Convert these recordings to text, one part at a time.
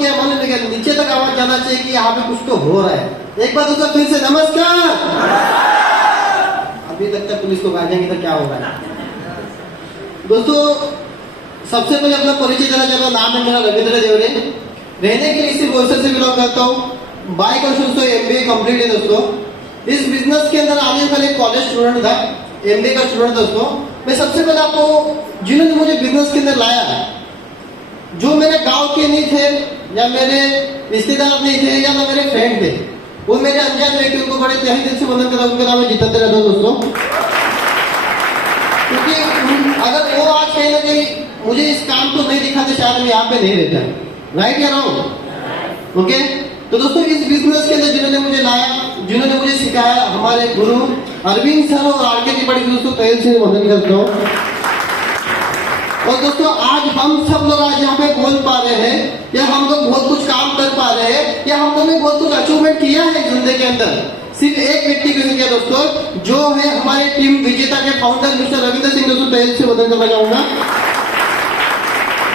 गया मालूम नहीं क्या, नीचे तक आवाज जाना चाहिए कि यहाँ पे कुछ तो हो रहा है। एक बार दोस्तों फिर से नमस्कार। अभी तक तक पुलिस को भागेंगे तो क्या होगा। दोस्तों सबसे पहले अपना परिचय देना चाहता हूँ। नाम है मेरा रविंद्र देवरे। रहने के लिए इसी बोलसर से बिलोंग करता हूँ। बाइक और दोस्तों MBA कंप्लीट है दोस्तों। इस बिजनेस के अंदर आने वाले कॉलेज स्टूडेंट था, MBA का स्टूडेंट दोस्तों। मैं सबसे पहले आपको जिन्होंने मुझे बिजनेस के अंदर लाया, जो मेरे गांव के नहीं थे या मेरे रिश्तेदार नहीं थे या मेरे फ्रेंड थे, वो मेरे अनजान व्यक्ति, उनको बड़े तहे दिल से वंदन करता हूं। उनका नाम है जितेंद्र यादव दोस्तों। क्योंकि अगर वो आज कहीं ना कहीं मुझे इस काम को नहीं दिखाते शायद मैं यहाँ पे नहीं रहता। राइट या रॉन्ग? ओके। तो दोस्तों इस बिजनेस के अंदर जिन्होंने मुझे लाया, जिन्होंने मुझे सिखाया, हमारे गुरु अरविंद सर और आरके त्रिपाठी दोस्तों तहे से वंदन करता हूँ। और दोस्तों आज हम सब लोग आज यहाँ पे बोल पा रहे हैं, या हम लोग बहुत कुछ काम कर पा रहे हैं, या हम लोगों ने बहुत कुछ अचीवमेंट किया है जिंदगी के अंदर, सिर्फ एक व्यक्ति को किया दोस्तों, जो है हमारे टीम विजेता के फाउंडर मिस्टर रविंद्र सिंह दोस्तों। तहे से वंदन करना चाहूंगा।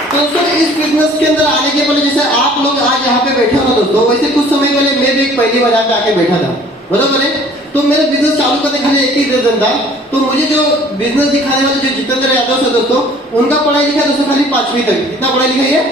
दोस्तों इस बिजनेस के अंदर आने के पहले जैसे आप लोग आज यहाँ पे बैठे हो ना दोस्तों, वैसे कुछ समय पहले मैं भी एक पहली बार यहाँ पे आके बैठा था, बराबर है। तो मेरे बिजनेस चालू करने खाली एक ही रीजन था। तो मुझे जो बिजनेस दिखाने वाले जो जितेंद्र यादव से दोस्तों, उनका पढ़ाई लिखा दोस्तों खाली 5वीं तक। कितना पढ़ाई लिखा है?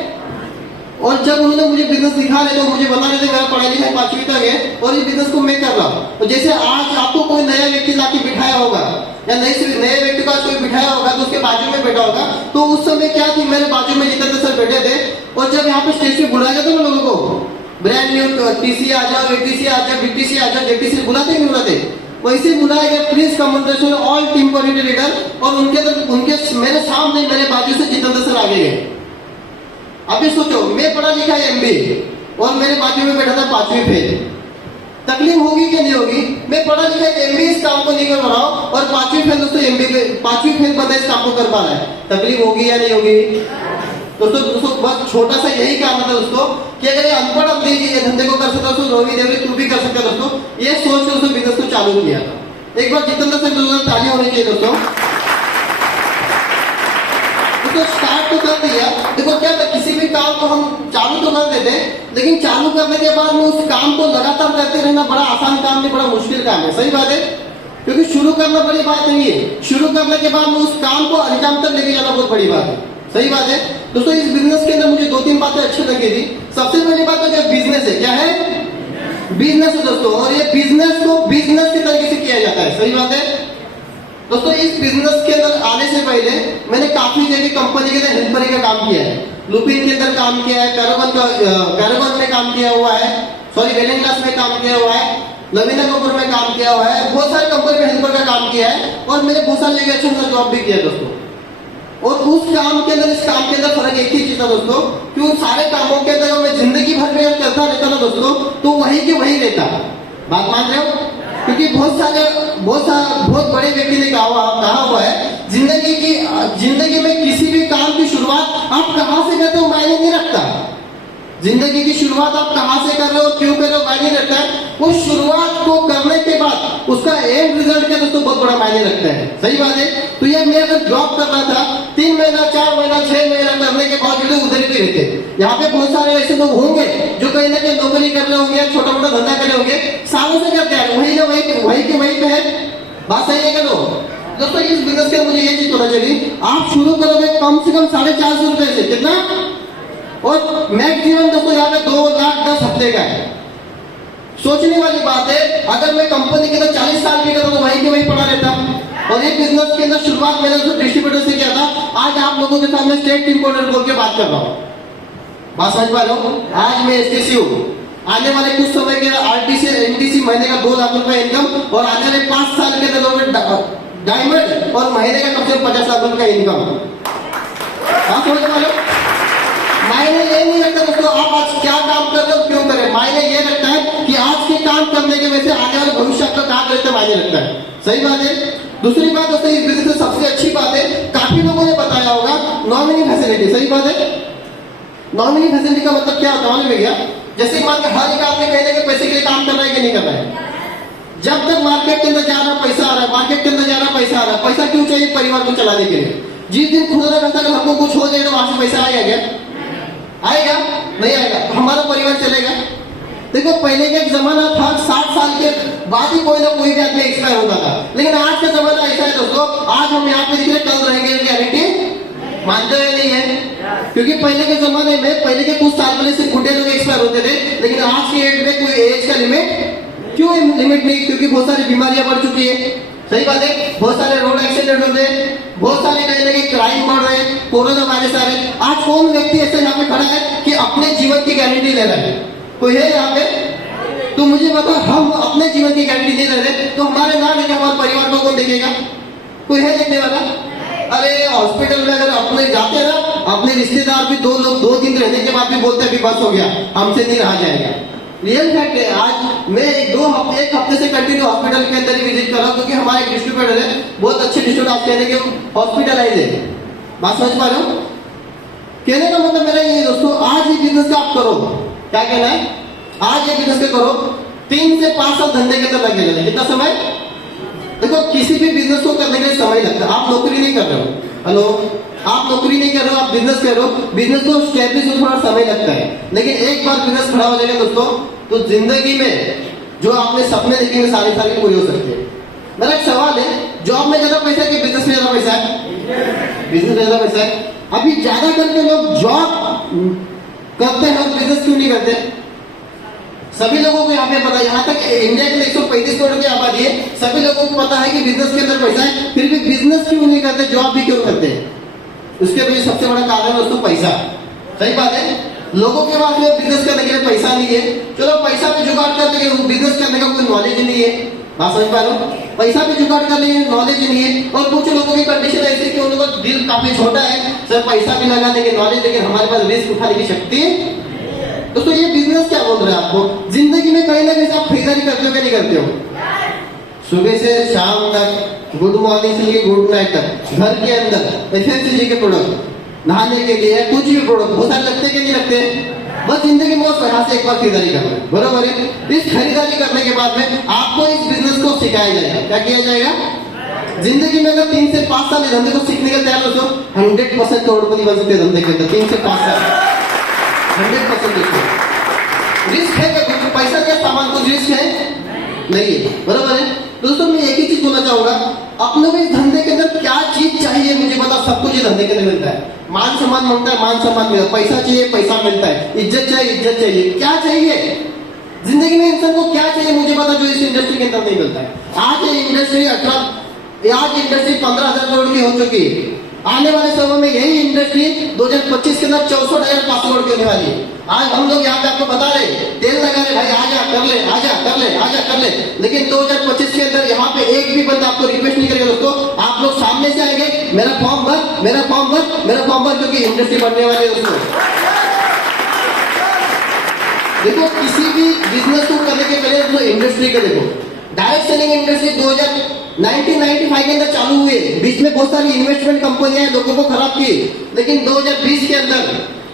और जब उन्होंने मुझे बिजनेस दिखा रहे तो मुझे बता रहे थे मेरा पढ़ाई लिखा 5वीं तक है और इस बिजनेस को मैं कर रहा हूँ। तो जैसे आज आपको कोई नया व्यक्ति लाके बिठाया होगा या नए व्यक्ति का कोई बिठाया होगा तो उसके बाजू में बैठा होगा, तो उस समय क्या थी, मेरे बाजू में जितेंद्र सर बैठे थे। और जब यहाँ पे स्टेज पे बुलाया जाता ना लोगों को, ब्रांड न्यू TC आ जाओ, ATC आ जाओ, BTC आ जाओ, JTC बुलाते नहीं बुलाते, वैसे बुलाया गया। प्लीज कमेंटेशन ऑल टीम कोऑर्डिनेटर, और उनके मेरे सामने मेरे बाजू से जितेंद्र सर आगे गए। अभी सोचो, मैं पढ़ा लिखा है MBA और मेरे बाजू में बैठा था 5वीं फेल। तकलीफ होगी कि नहीं होगी? मैं पढ़ा लिखा है MBA इस काम को नहीं कर रहा हूँ और 5वीं फेल दोस्तों MBA 5वीं फेल बंदा इस काम को कर पा रहा है। तकलीफ होगी या नहीं होगी? दोस्तों बस छोटा सा यही काम था दोस्तों कि अगर ये अनपढ़ आदमी ये धंधे को कर सकता है तो रवि देवरी तू भी कर सकता है दोस्तों। ये सोच के दोस्तों बिजनेस को चालू किया था। एक बार जितेंद्र सर दोस्तों ताली होनी चाहिए दोस्तों। तो स्टार्ट तो कर दिया। देखो क्या था, किसी भी काम को हम चालू तो कर देते, लेकिन चालू करने के बाद में उस काम को लगातार करते रहना बड़ा आसान काम नहीं, बड़ा मुश्किल काम है। सही बात है, क्योंकि शुरू करना बड़ी बात नहीं है, शुरू करने के बाद में उस काम को अंजाम तक लेके जाना बहुत बड़ी बात है। सही बात है दोस्तों। इस बिजनेस के अंदर मुझे 2-3 बातें अच्छी लगी थी। सबसे पहली बात तो जो बिजनेस है, क्या है? बिजनेस है दोस्तों, और ये बिजनेस को बिजनेस के तरीके से किया जाता है। सही बात है दोस्तों। इस बिजनेस के अंदर आने से पहले मैंने काफी जगह कंपनी के अंदर हेल्परी का काम किया है। लुपिन के अंदर काम किया है, पैरागॉन में काम किया हुआ है, वेलेंटास में काम किया हुआ है, लवीना कपूर में काम किया हुआ है, बहुत सारी कंपनी में हेल्पर का काम किया है, और मैंने बहुत सारे जगह अच्छा खासा जॉब भी किया दोस्तों। और उस काम के अंदर इस काम के अंदर फर्क एक ही चीज था दोस्तों, कि उन सारे कामों के अंदर मैं जिंदगी भर में करता रहता ना दोस्तों, तो वही के वही रहता। बात मान रहे हो? क्योंकि बहुत बड़े व्यक्ति ने कहा हुआ है, जिंदगी में किसी भी काम की शुरुआत आप कहां से करते हो मायने नहीं रखता। जिंदगी की शुरुआत आप कहां से कर रहे हो, क्यों कर रहे हो, मायने रखता है। वो शुरुआत को करने के बाद उसका एंड रिजल्ट क्या दोस्तों बहुत बड़ा मायने रखता है। सही बात है। तो ये मैं अगर जॉब कर रहा था 3 महीना, 4 महीना, 6 महीना करने के बाद उधर ही रहते। यहाँ पे बहुत सारे ऐसे लोग होंगे जो कहीं ना कहीं नौकरी कर रहे होंगे, छोटा मोटा धंधा कर रहे होंगे, सालों से करते हैं, वही ना वही पे है। बात सही है क्या दोस्तों? इस बिजनेस के मुझे ये चीज पता चली, आप शुरू करोगे कम से कम 450 रुपए से, कितना, और मैक्सिमम दोस्तों यहाँ पे 2,10,000 हफ्ते का है। सोचने वाली बात है, अगर मैं कंपनी के अंदर 40 साल की करता तो वहीं के वहीं पड़ा रहता। और ये बिजनेस के अंदर शुरुआत मैंने तो डिस्ट्रीब्यूटर से किया था। आज आप लोगों के सामने स्टेट टीम कोऑर्डिनेटर बोल के बात कर रहा हूँ। बात समझ पा रहे हो? आज मैं STC हूँ। आने वाले कुछ समय के RTC NTC महीने का 2 लाख रुपए इनकम, और आने वाले 5 साल के अंदर डायमंड और महीने का कम से कम 50 लाख रुपए का इनकम। बात समझ पा रहे हो? मायने ये नहीं रखता दोस्तों आप आज क्या काम कर रहे हो, क्यों करें। मायने ये रखता है कि आज के काम करने के वजह से आने वाले भविष्य का काम करते मायने रखता है। सही बात है। दूसरी बात दोस्तों, इस बिजनेस में सबसे अच्छी बात है, काफी लोगों ने बताया होगा, नॉमिनी फैसिलिटी। सही बात है। नॉमिनी फैसिलिटी का मतलब क्या होता है भैया? जैसे मान के हर एक आदमी कहने के पैसे के लिए काम कर रहा है कि नहीं कर रहा है। जब तक मार्केट के अंदर जा रहा पैसा आ रहा है, मार्केट के अंदर जा रहा पैसा आ रहा है, पैसा क्यों चाहिए? परिवार को चलाने के लिए। जिस दिन खुद ना करता हमको कुछ हो जाए तो वहां से पैसा आएगा क्या? आएगा नहीं आएगा? तो हमारा परिवार चलेगा? देखो पहले का एक जमाना था 60 साल के बाद ही कोई ना कोई भी आदमी एक्सपायर होता था, लेकिन आज का जमाना ऐसा है दोस्तों, आज हम यहाँ पे दिख रहे कल रहेंगे, गारंटी मानते हैं नहीं है? क्योंकि पहले के जमाने में पहले के कुछ साल पहले सिर्फ बुढ़े लोग एक्सपायर होते थे, लेकिन आज के एज में कोई एज का लिमिट क्यों लिमिट नहीं? क्योंकि बहुत सारी बीमारियां बढ़ चुकी है, सही बात है, बहुत सारे रोड एक्सीडेंट होते हैं, बहुत सारे कहीं ना कहीं क्राइम बढ़ रहे हैं, कोरोना वायरस आ रहे हैं। आज कौन व्यक्ति ऐसे यहाँ पे खड़ा है कि अपने जीवन की गारंटी ले रहा है? कोई है यहाँ पे? तो मुझे बताओ, हम अपने जीवन की गारंटी नहीं ले रहे तो हमारे ना लेके हमारे परिवार को कौन देखेगा? कोई है देखने वाला? अरे हॉस्पिटल में अगर अपने जाते हैं ना, अपने रिश्तेदार भी 2 दिन रहने के बाद भी बोलते हैं अभी बस हो गया, हमसे नहीं रहा जाएगा। रियल फैक्ट है। आज मैं एक हफ्ते से कंटिन्यू हॉस्पिटल के अंदर ही विजिट कर रहा हूँ, क्योंकि हमारे एक डिस्ट्रीब्यूटर है, बहुत अच्छे डिस्ट्रीब्यूटर, आप कहने के हॉस्पिटलाइज है। बात समझ पा रहे हो? कहने का मतलब मेरा ये दोस्तों, आज ये बिजनेस का आप करो। क्या कहना है? आज ये बिजनेस का करो, 3 से 5 साल धंधे के अंदर लग जाएगा। कितना समय? देखो किसी भी बिजनेस को करने के लिए समय लगता है। आप नौकरी नहीं कर रहे हो, हेलो, आप नौकरी नहीं कर रहे हो, आप बिजनेस कर रहे हो, बिजनेस को स्टेब्लिश में थोड़ा समय लगता है, लेकिन एक बार बिजनेस खड़ा हो जाएगा दोस्तों, तो जिंदगी में जो आपने सपने देखेंगे सारे पूरे हो सकते हैं। मेरा एक सवाल है, जॉब में ज्यादा पैसा है कि बिजनेस में ज्यादा पैसा है? बिजनेस में ज्यादा पैसा है। अभी ज्यादा करके लोग जॉब करते हैं और बिजनेस क्यों नहीं करते? सभी लोगों को यहाँ पे पता है, यहाँ तक इंडिया के 135 करोड़ की आबादी है, सभी लोगों को पता है कि बिजनेस के अंदर पैसा है, फिर भी बिजनेस क्यों नहीं करते, जॉब भी क्यों करते हैं? उसके पीछे सबसे बड़ा कारण है दोस्तों पैसा। सही बात है, लोगों के पास में बिजनेस करने के लिए पैसा नहीं है। चलो पैसा भी जुगाड़ करते हैं, बिजनेस करने का कोई नॉलेज नहीं है। बात समझ पा रहे हो? पैसा भी जुगाड़ कर लिए, नॉलेज नहीं है। और कुछ लोगों की कंडीशन ऐसी कि उन लोगों का दिल काफी छोटा है, सर पैसा भी लगा देंगे, नॉलेज, लेकिन हमारे पास रिस्क उठाने की शक्ति। दोस्तों ये बिजनेस क्या बोल रहे हैं आपको? जिंदगी में कहीं ना कहीं आप खरीदारी करते हो क्या नहीं करते हो? सुबह से शाम तक, गुड मॉर्निंग से लेकर गुड नाइट तक, घर के अंदर एफएमसीजी के प्रोडक्ट, नहाने के लिए कुछ भी प्रोडक्ट बहुत सारे लगते कि नहीं लगते? बस जिंदगी में यहाँ से एक बार खरीदारी करना है, बरोबर है? इस खरीदारी करने के बाद में आपको इस बिजनेस को सिखाया जाएगा। क्या किया जाएगा? जिंदगी में अगर 3 से 5 साल धंधे को सीखने के तैयार हो तो 100% करोड़पति बन सकते धंधे के अंदर। 3 से 5 साल 100% रिस्क है क्या? कुछ पैसा क्या सामान कुछ रिस्क है नहीं है, बरोबर है? दोस्तों मैं एक ही चीज बोलना चाहूंगा, अपने को इस धंधे के अंदर क्या चीज चाहिए मुझे बता। सब कुछ ये धंधे के अंदर मिलता है। मान सम्मान मिलता है, मान सम्मान मिलता है, पैसा चाहिए, पैसा मिलता है, इज्जत चाहिए, इज्जत चाहिए। क्या चाहिए जिंदगी में इंसान को? क्या चाहिए मुझे बता, जो इस इंडस्ट्री के अंदर नहीं मिलता है। आज ये इंडस्ट्री 15,000 करोड़ की हो चुकी है। आने वाले समय में यही इंडस्ट्री 2025 के अंदर 64,500 करोड़ की होने वाली है। आज हम लोग यहाँ पे आपको बता रहे, तेल लगा रहे, भाई आजा कर ले, आजा कर ले, आजा कर ले, लेकिन 2025 के अंदर यहाँ पे एक भी बंदा आपको रिक्वेस्ट नहीं करेगा दोस्तों, आप लोग सामने से आएंगे, मेरा फॉर्म भर, मेरा फॉर्म भर, मेरा फॉर्म भर, क्योंकि इंडस्ट्री बढ़ने वाली है दोस्तों। देखो किसी भी बिजनेस को करने के पहले तो इंडस्ट्री के देखो। डायरेक्ट सेलिंग इंडस्ट्री 1995 के अंदर चालू हुई, बीच में बहुत सारी इन्वेस्टमेंट कंपनियां लोगों को खराब की, लेकिन 2020 के अंदर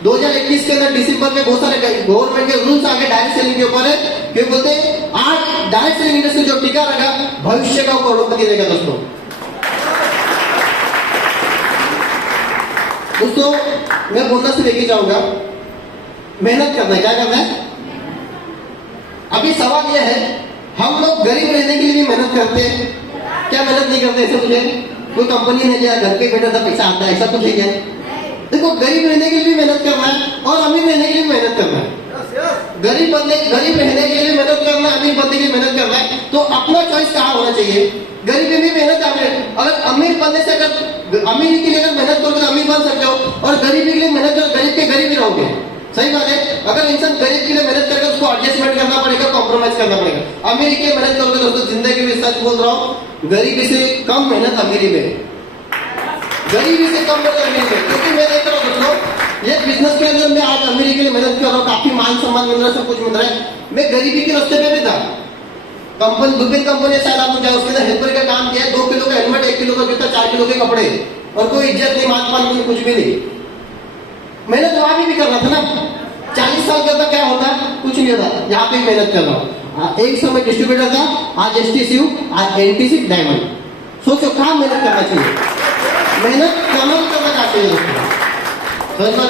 2021 के अंदर दिसंबर में बहुत सारे गवर्नमेंट के रूल्स आ गए डायरेक्ट सेलिंग के ऊपर है। क्यों बोलते हैं? आज डायरेक्ट सेलिंग इंडस्ट्री जो टिका रहेगा, भविष्य का करोड़पति रहेगा दोस्तों। दोस्तों मैं बोलना सिर्फ एक ही चाहूंगा, मेहनत करना है। क्या करना है? अभी सवाल यह है, हम लोग गरीब रहने के लिए भी मेहनत करते हैं क्या? मेहनत नहीं करते? ऐसा कुछ है? कोई कंपनी है क्या घर पे बैठा था पैसा आता है, ऐसा कुछ है क्या? देखो गरीब रहने के लिए भी मेहनत करना है और अमीर रहने के लिए भी मेहनत करना है। गरीब रहने के लिए मेहनत करना है, अमीर बनने के लिए मेहनत करना है, तो अपना चॉइस कहाँ होना चाहिए? गरीबी में मेहनत अगर अमीर बनने से, अगर अमीर के लिए अगर मेहनत करोगे तो अमीर बन सकते हो, और गरीबी के लिए मेहनत करो गरीब के गरीब ही रहोगे। सही बात है। अगर इंसान गरीब के लिए मेहनत करेगा उसको एडजस्टमेंट करना पड़ेगा, कॉम्प्रोमाइज करना पड़ेगा। अमीर के लिए मेहनत करोगे दोस्तों, जिंदगी में सच बोल रहा हूँ, गरीबी से कम मेहनत अमीरी में, गरीबी से कम मेहनत अमीरी में। क्योंकि मैं देख रहा हूँ दोस्तों, ये बिजनेस के अंदर मैं आज अमीरी के लिए मेहनत कर रहा हूँ, काफी मान सम्मान मिल रहा है, सब कुछ मिल रहा है। मैं गरीबी के रास्ते पे भी था। कंपनी दुबई कंपनी शायद आपको जाए, उसके अंदर हेल्पर का काम किया है, 2 किलो का हेलमेट, 1 किलो का जूता, 4 किलो के कपड़े, और कोई इज्जत नहीं, मान सम्मान कुछ भी नहीं। मेहनत वहां भी करना था ना। 40 साल का क्या होता, कुछ नहीं होता। यहाँ पे मेहनत कर रहा हूँ। एक समय डिस्ट्रीब्यूटर था, आज एसटीसीयू, आज एनटीसी डायमंड। सोचो कहाँ मेहनत करना चाहिए, मेहनत कमल करना चाहिए दोस्तों।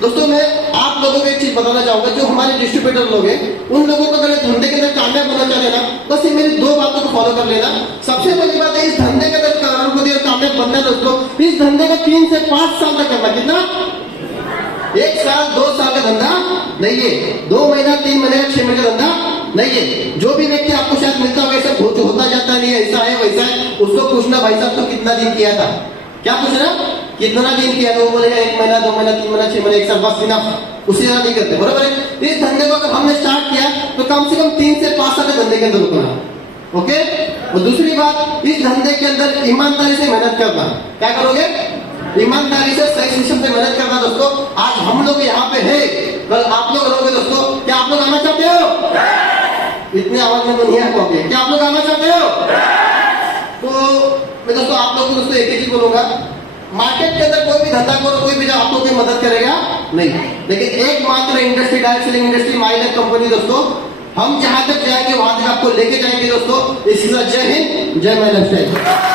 दोस्तों मैं आप लोगों को एक चीज बताना चाहूंगा, जो हमारे डिस्ट्रीब्यूटर लोग हैं उन लोगों को अगर धंधे के अंदर कामयाब बनना चाहते ना, बस ये मेरी 2 बातों को फॉलो कर लेना। सबसे पहली बात है, इस धंधे के अंदर करोड़पति और कामयाब बनना है दोस्तों, इस धंधे को 3 से 5 साल तक करना। कितना? 1 साल 2 साल का धंधा नहीं है, 2 महीना 3 महीने 6 महीने का धंधा नहीं है। जो भी व्यक्ति आपको शायद मिलता होगा ऐसा होता जाता नहीं है, ऐसा है वैसा है, उसको पूछना भाई साहब तो कितना दिन किया था, क्या पूछना कितना दिन किया था, वो बोलेगा 1 महीना 2 महीना 3 महीना 6 महीने 1 साल, बस इनफ, उससे ज्यादा नहीं करते, बराबर है। इस धंधे को अगर हमने स्टार्ट किया तो कम से कम 3 से 5 साल के धंधे के अंदर रुकना, ओके। और दूसरी बात, इस धंधे के अंदर ईमानदारी से मेहनत करना। क्या करोगे? ईमानदारी से सही सिस्टम से मेहनत करना दोस्तों। आज हम लोग यहाँ पे है, कल आप लोग रहोगे दोस्तों। क्या आप लोग आना चाहते हो? इतने आवाज में तो नहीं आ पाओगे। क्या आप लोग आना चाहते हो? तो मैं दोस्तों आप लोग को दोस्तों एक ही चीज बोलूंगा, मार्केट के अंदर कोई भी धंधा करो, कोई भी आपको कोई मदद करेगा नहीं, लेकिन एकमात्र industry, direct selling industry, mileage company दोस्तों, हम जहां तक जाएंगे वहां तक आपको लेके जाएंगे दोस्तों। इसके साथ जय हिंद, जय माई लाइफस्टाइल।